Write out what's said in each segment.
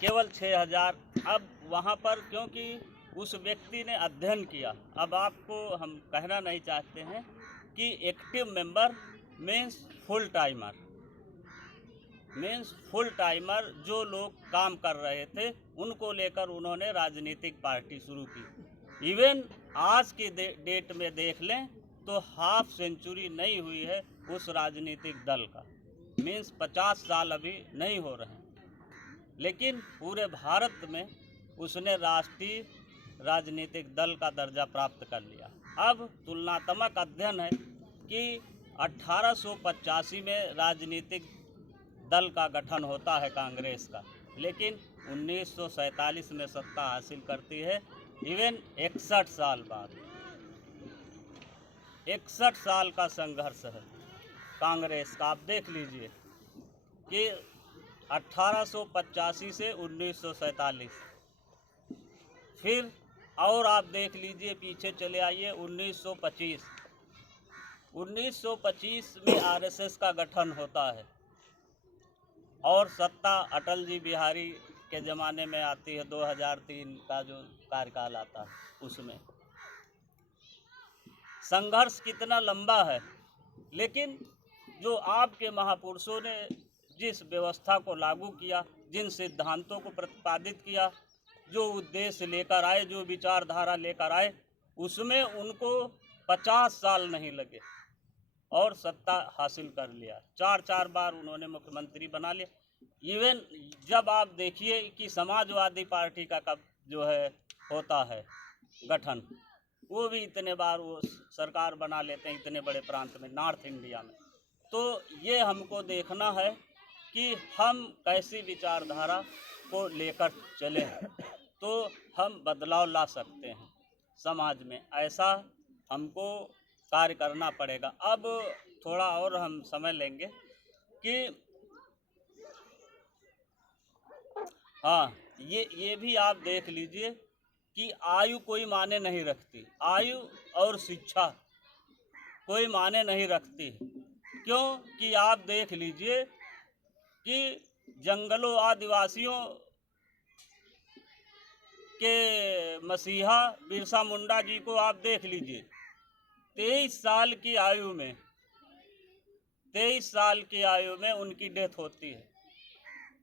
केवल 6,000। अब वहाँ पर क्योंकि उस व्यक्ति ने अध्ययन किया, अब आपको हम कहना नहीं चाहते हैं कि active member means full timer जो लोग काम कर रहे थे उनको लेकर उन्होंने राजनीतिक पार्टी शुरू की। इवन आज की डेट में देख लें तो हाफ सेंचुरी नहीं हुई है उस राजनीतिक दल का, मीन्स 50 साल अभी नहीं हो रहे हैं, लेकिन पूरे भारत में उसने राष्ट्रीय राजनीतिक दल का दर्जा प्राप्त कर लिया। अब तुलनात्मक अध्ययन है कि 1885 में राजनीतिक दल का गठन होता है कांग्रेस का, लेकिन 1947 में सत्ता हासिल करती है। इवन 61 साल बाद, 61 साल का संघर्ष है कांग्रेस का। आप देख लीजिए कि 1885 से 1947, फिर और आप देख लीजिए पीछे चले आइए 1925। 1925 में आरएसएस का गठन होता है और सत्ता अटल जी बिहारी के ज़माने में आती है, 2003 का जो कार्यकाल आता है उसमें। संघर्ष कितना लंबा है, लेकिन जो आपके महापुरुषों ने जिस व्यवस्था को लागू किया, जिन सिद्धांतों को प्रतिपादित किया, जो उद्देश्य लेकर आए, जो विचारधारा लेकर आए, उसमें उनको 50 साल नहीं लगे और सत्ता हासिल कर लिया। 4 बार उन्होंने मुख्यमंत्री बना लिया। इवन जब आप देखिए कि समाजवादी पार्टी का कब जो है होता है गठन, वो भी इतने बार वो सरकार बना लेते हैं इतने बड़े प्रांत में, नॉर्थ इंडिया में। तो ये हमको देखना है कि हम कैसी विचारधारा को लेकर चले, तो हम बदलाव ला सकते हैं समाज में। ऐसा हमको कार्य करना पड़ेगा। अब थोड़ा और हम समय लेंगे कि हाँ, ये भी आप देख लीजिए कि आयु कोई माने नहीं रखती, आयु और शिक्षा कोई माने नहीं रखती। क्यों कि आप देख लीजिए कि जंगलों आदिवासियों के मसीहा बिरसा मुंडा जी को आप देख लीजिए, 23 साल की आयु में 23 साल की आयु में उनकी डेथ होती है।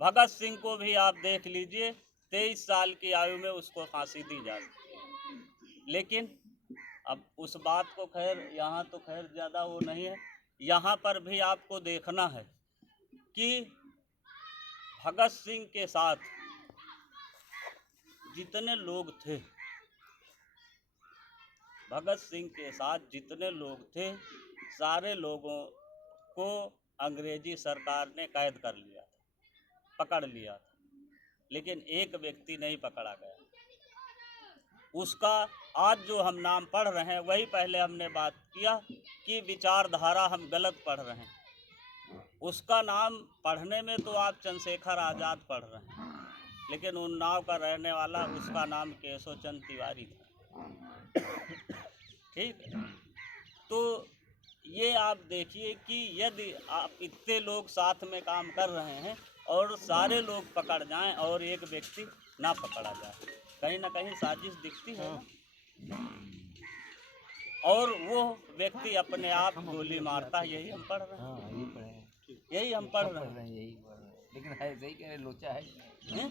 भगत सिंह को भी आप देख लीजिए, 23 साल की आयु में उसको फांसी दी जाती है। लेकिन अब उस बात को खैर यहाँ तो खैर ज़्यादा वो नहीं है, यहाँ पर भी आपको देखना है कि भगत सिंह के साथ जितने लोग थे, भगत सिंह के साथ जितने लोग थे, सारे लोगों को अंग्रेजी सरकार ने कैद कर लिया था, पकड़ लिया था, लेकिन एक व्यक्ति नहीं पकड़ा गया। उसका आज जो हम नाम पढ़ रहे हैं, वही पहले हमने बात किया कि विचारधारा हम गलत पढ़ रहे हैं। उसका नाम पढ़ने में तो आप चंद्रशेखर आज़ाद पढ़ रहे हैं, लेकिन उन्नाव का रहने वाला, उसका नाम केशव चंद्र तिवारी था। ठीक है, तो ये आप देखिए कि यदि आप इतने लोग साथ में काम कर रहे हैं और सारे लोग पकड़ जाएं और एक व्यक्ति ना पकड़ा जाए, कहीं ना कहीं साजिश दिखती है ना। और वो व्यक्ति अपने आप गोली मारता है, यही हम पढ़ रहे हैं, यही हम पढ़ रहे हैं, लेकिन है सही कह रहे, लोचा है।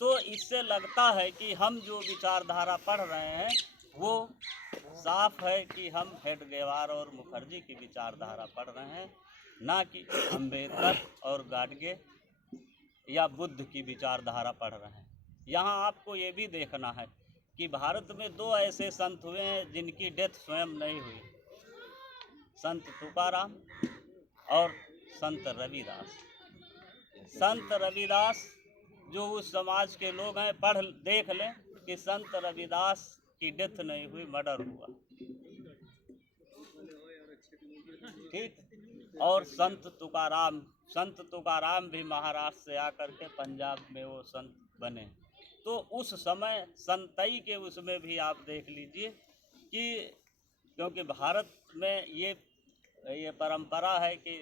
तो इससे लगता है कि हम जो विचारधारा पढ़ रहे हैं वो साफ है कि हम हेडगेवार और मुखर्जी की विचारधारा पढ़ रहे हैं, ना कि अम्बेडकर और गाडगे या बुद्ध की विचारधारा पढ़ रहे हैं। यहाँ आपको ये भी देखना है कि भारत में 2 ऐसे संत हुए हैं जिनकी डेथ स्वयं नहीं हुई, संत तुकाराम और संत रविदास। संत रविदास जो उस समाज के लोग हैं, पढ़ देख लें कि संत रविदास की डेथ नहीं हुई, मर्डर हुआ। ठीक, और संत तुकाराम भी महाराष्ट्र से आकर के पंजाब में वो संत बने। तो उस समय संतई के उसमें भी आप देख लीजिए कि क्योंकि भारत में ये परंपरा है कि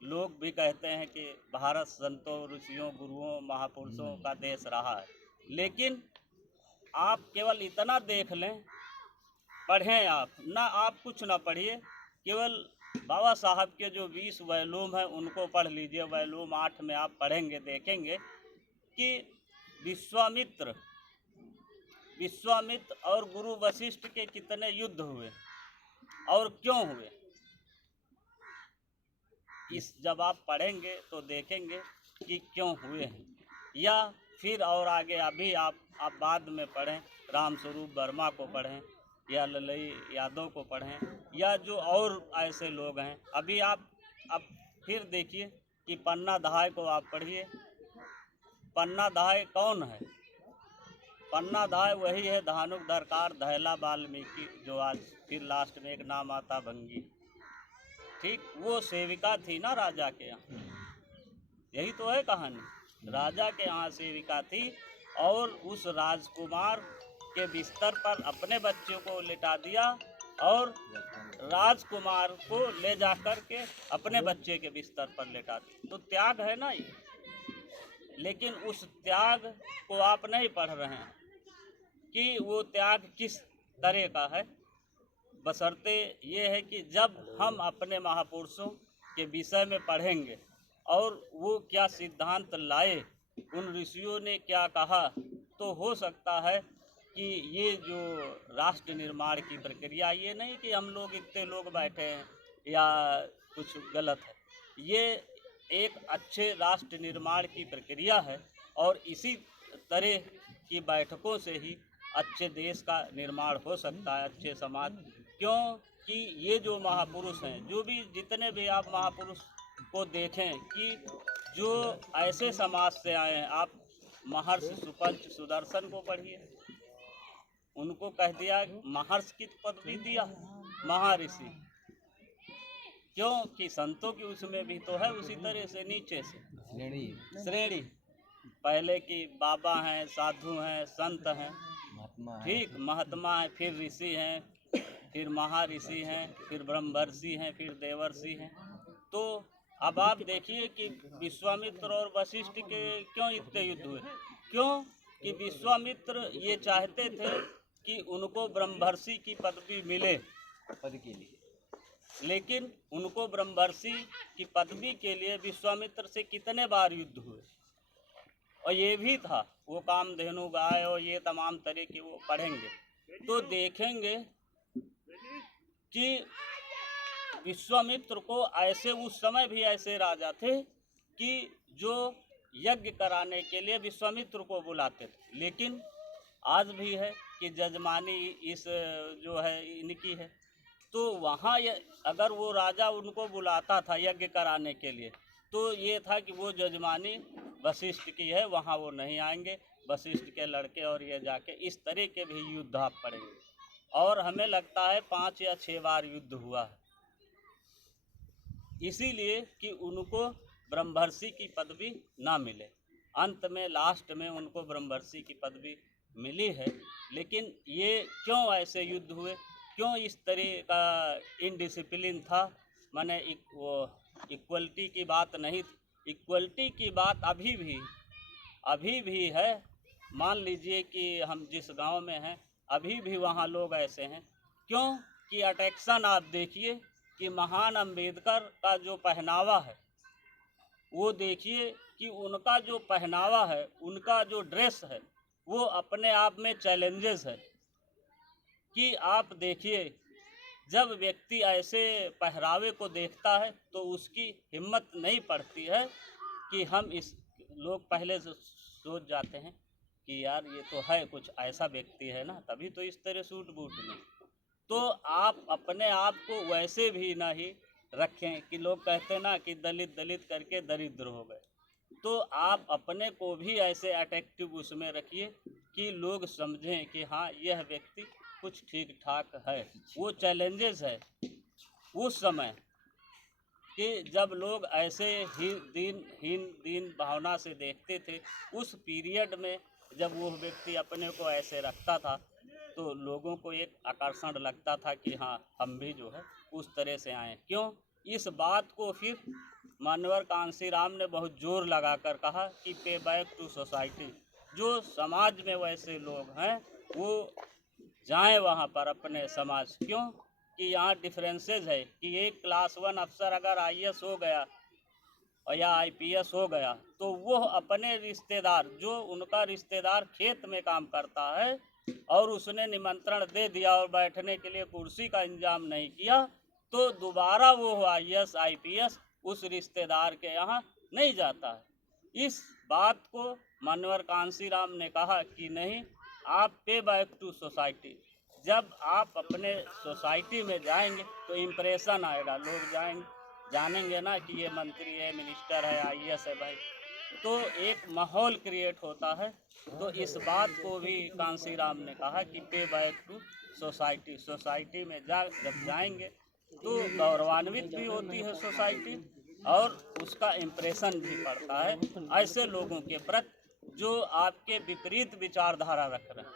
लोग भी कहते हैं कि भारत संतों, ऋषियों, गुरुओं, महापुरुषों का देश रहा है, लेकिन आप केवल इतना देख लें, पढ़ें आप ना, आप कुछ ना पढ़िए, केवल बाबा साहब के जो 20 वैलूम हैं उनको पढ़ लीजिए। वैलूम 8 में आप पढ़ेंगे, देखेंगे कि विश्वामित्र विश्वामित्र और गुरु वशिष्ठ के कितने युद्ध हुए और क्यों हुए। जब आप पढ़ेंगे तो देखेंगे कि क्यों हुए हैं। या फिर और आगे अभी आप बाद में पढ़ें, रामस्वरूप वर्मा को पढ़ें या ललई यादव को पढ़ें या जो और ऐसे लोग हैं। अभी आप अब फिर देखिए कि पन्ना दहाय को आप पढ़िए। पन्ना दहाय कौन है? पन्ना दहाय वही है धानुक दरकार दहला वाल्मीकि, जो आज फिर लास्ट में एक नाम आता भंगी। ठीक, वो सेविका थी ना राजा के यहाँ, यही तो है कहानी। राजा के यहाँ सेविका थी और उस राजकुमार के बिस्तर पर अपने बच्चे को लिटा दिया और राजकुमार को ले जाकर के अपने बच्चे के बिस्तर पर लिटा दिया। तो त्याग है ना ये, लेकिन उस त्याग को आप नहीं पढ़ रहे हैं कि वो त्याग किस तरह का है। बशर्ते ये है कि जब हम अपने महापुरुषों के विषय में पढ़ेंगे और वो क्या सिद्धांत लाए, उन ऋषियों ने क्या कहा, तो हो सकता है कि ये जो राष्ट्र निर्माण की प्रक्रिया, ये नहीं कि हम लोग इतने लोग बैठे हैं या कुछ गलत है, ये एक अच्छे राष्ट्र निर्माण की प्रक्रिया है और इसी तरह की बैठकों से ही अच्छे देश का निर्माण हो सकता है, अच्छे समाज। क्योंकि ये जो महापुरुष हैं, जो भी जितने भी आप महापुरुष को देखें कि जो ऐसे समाज से आए हैं, आप महर्षि सुपंच सुदर्शन को पढ़िए, उनको कह दिया महर्षि की पदवी दिया, महर्षि। क्योंकि संतों की उसमें भी तो है उसी तरह से नीचे से श्रेणी, पहले की बाबा हैं, साधु हैं, संत हैं, ठीक, महात्मा हैं, फिर ऋषि हैं, फिर महर्षि हैं, फिर ब्रह्मर्षि हैं, फिर देवर्षि हैं। तो अब आप देखिए कि विश्वामित्र और वशिष्ठ के क्यों इतने युद्ध हुए। क्यों कि विश्वामित्र ये चाहते थे कि उनको ब्रह्मर्षि की पदवी मिले पद के लिए, लेकिन उनको ब्रह्मर्षि की पदवी के लिए विश्वामित्र से कितने बार युद्ध हुए। और ये भी था वो कामधेनु गाय और ये तमाम तरह के वो पढ़ेंगे तो देखेंगे कि विश्वामित्र को ऐसे उस समय भी ऐसे राजा थे कि जो यज्ञ कराने के लिए विश्वामित्र को बुलाते थे। लेकिन आज भी है कि जजमानी इस जो है इनकी है, तो वहाँ अगर वो राजा उनको बुलाता था यज्ञ कराने के लिए तो ये था कि वो जजमानी वशिष्ठ की है, वहाँ वो नहीं आएंगे, वशिष्ठ के लड़के और ये जाके इस तरह के भी युद्ध आप पड़ेंगे। और हमें लगता है 5 या 6 बार युद्ध हुआ है, इसीलिए कि उनको ब्रह्मर्षि की पदवी ना मिले। अंत में लास्ट में उनको ब्रह्मर्षि की पदवी मिली है। लेकिन ये क्यों ऐसे युद्ध हुए, क्यों इस तरह का इनडिसिप्लिन था, माने वो इक्वलिटी की बात नहीं थी। इक्वलिटी की बात अभी भी है। मान लीजिए कि हम जिस गांव में हैं अभी भी वहाँ लोग ऐसे हैं। क्यों कि अटेक्शन आप देखिए कि महान अंबेडकर का जो पहनावा है वो देखिए कि उनका जो पहनावा है, उनका जो ड्रेस है, वो अपने आप में चैलेंजेस है। कि आप देखिए जब व्यक्ति ऐसे पहरावे को देखता है तो उसकी हिम्मत नहीं पड़ती है कि हम इस लोग पहले से सोच जाते हैं कि यार ये तो है कुछ ऐसा व्यक्ति है ना, तभी तो इस तरह सूट बूट में। तो आप अपने आप को वैसे भी नहीं रखें कि लोग कहते ना कि दलित दलित करके दरिद्र हो गए। तो आप अपने को भी ऐसे अट्रैक्टिव उसमें रखिए कि लोग समझें कि हाँ यह व्यक्ति कुछ ठीक ठाक है। वो चैलेंजेस है उस समय कि जब लोग ऐसे ही दीन भावना से देखते थे। उस पीरियड में जब वो व्यक्ति अपने को ऐसे रखता था तो लोगों को एक आकर्षण लगता था कि हाँ हम भी जो है उस तरह से आएँ। क्यों इस बात को फिर मानवर कांसीराम ने बहुत जोर लगाकर कहा कि पे बैक टू सोसाइटी, जो समाज में वैसे लोग हैं वो जाएं वहाँ पर अपने समाज। क्यों कि यहाँ डिफरेंसेस है कि एक क्लास 1 अफसर अगर IAS हो गया और या IPS हो गया तो वो अपने रिश्तेदार, जो उनका रिश्तेदार खेत में काम करता है और उसने निमंत्रण दे दिया और बैठने के लिए कुर्सी का इंतजाम नहीं किया, तो दोबारा वो IAS IPS उस रिश्तेदार के यहाँ नहीं जाता है। इस बात को मानवर कांसीराम ने कहा कि नहीं, आप पे बैक टू सोसाइटी, जब आप अपने सोसाइटी में जाएंगे तो इम्प्रेशन आएगा, लोग जानेंगे ना कि ये मंत्री है, मिनिस्टर है, IAS है भाई, तो एक माहौल क्रिएट होता है। तो इस बात को भी कांसीराम ने कहा कि पे बैक टू सोसाइटी, सोसाइटी में जब जाएंगे तो गौरवान्वित भी होती है सोसाइटी और उसका इम्प्रेशन भी पड़ता है ऐसे लोगों के प्रति जो आपके विपरीत विचारधारा रख रहे हैं।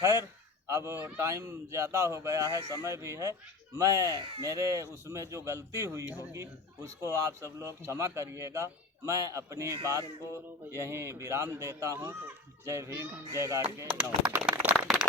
खैर, अब टाइम ज़्यादा हो गया है, समय भी है, मेरे उसमें जो गलती हुई होगी उसको आप सब लोग क्षमा करिएगा। मैं अपनी बात को यहीं विराम देता हूँ। जय भीम, जय गाड़गे, नमस्कार।